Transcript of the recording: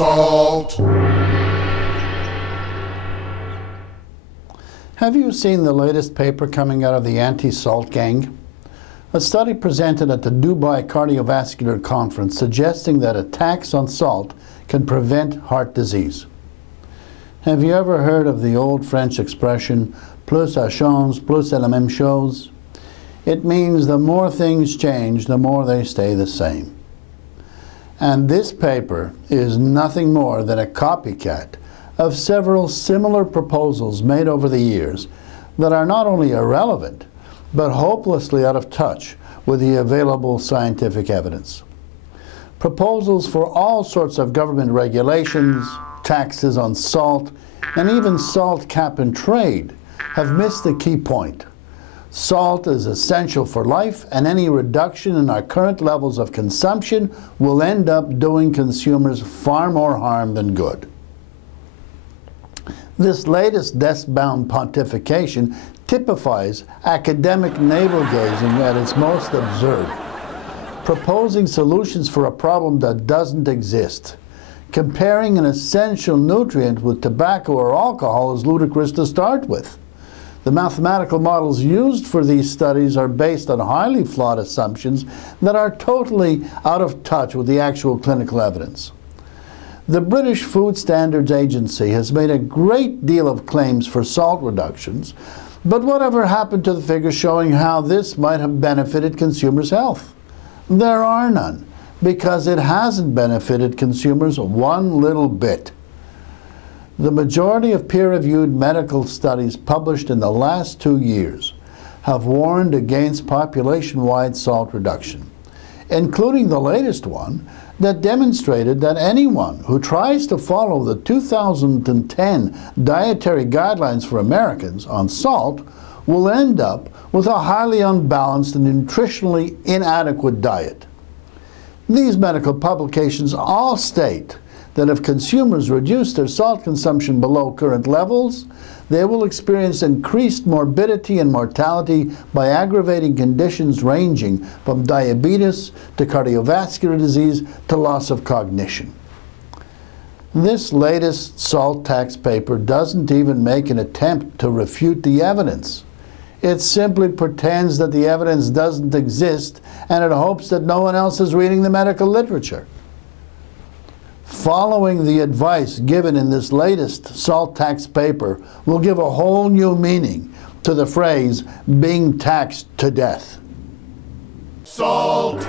Salt. Have you seen the latest paper coming out of the anti-salt gang? A study presented at the Dubai Cardiovascular Conference suggesting that a tax on salt can prevent heart disease. Have you ever heard of the old French expression, plus ça change, plus c'est la même chose? It means the more things change, the more they stay the same. And this paper is nothing more than a copycat of several similar proposals made over the years that are not only irrelevant, but hopelessly out of touch with the available scientific evidence. Proposals for all sorts of government regulations, taxes on salt, and even salt cap and trade have missed the key point. Salt is essential for life, and any reduction in our current levels of consumption will end up doing consumers far more harm than good. This latest desk-bound pontification typifies academic navel-gazing at its most absurd, proposing solutions for a problem that doesn't exist. Comparing an essential nutrient with tobacco or alcohol is ludicrous to start with. The mathematical models used for these studies are based on highly flawed assumptions that are totally out of touch with the actual clinical evidence. The British Food Standards Agency has made a great deal of claims for salt reductions, but whatever happened to the figures showing how this might have benefited consumers' health? There are none, because it hasn't benefited consumers one little bit. The majority of peer-reviewed medical studies published in the last 2 years have warned against population-wide salt reduction, including the latest one that demonstrated that anyone who tries to follow the 2010 dietary guidelines for Americans on salt will end up with a highly unbalanced and nutritionally inadequate diet. These medical publications all state that if consumers reduce their salt consumption below current levels, they will experience increased morbidity and mortality by aggravating conditions ranging from diabetes to cardiovascular disease to loss of cognition. This latest salt tax paper doesn't even make an attempt to refute the evidence. It simply pretends that the evidence doesn't exist, and it hopes that no one else is reading the medical literature. Following the advice given in this latest salt tax paper will give a whole new meaning to the phrase, being taxed to death. Salt.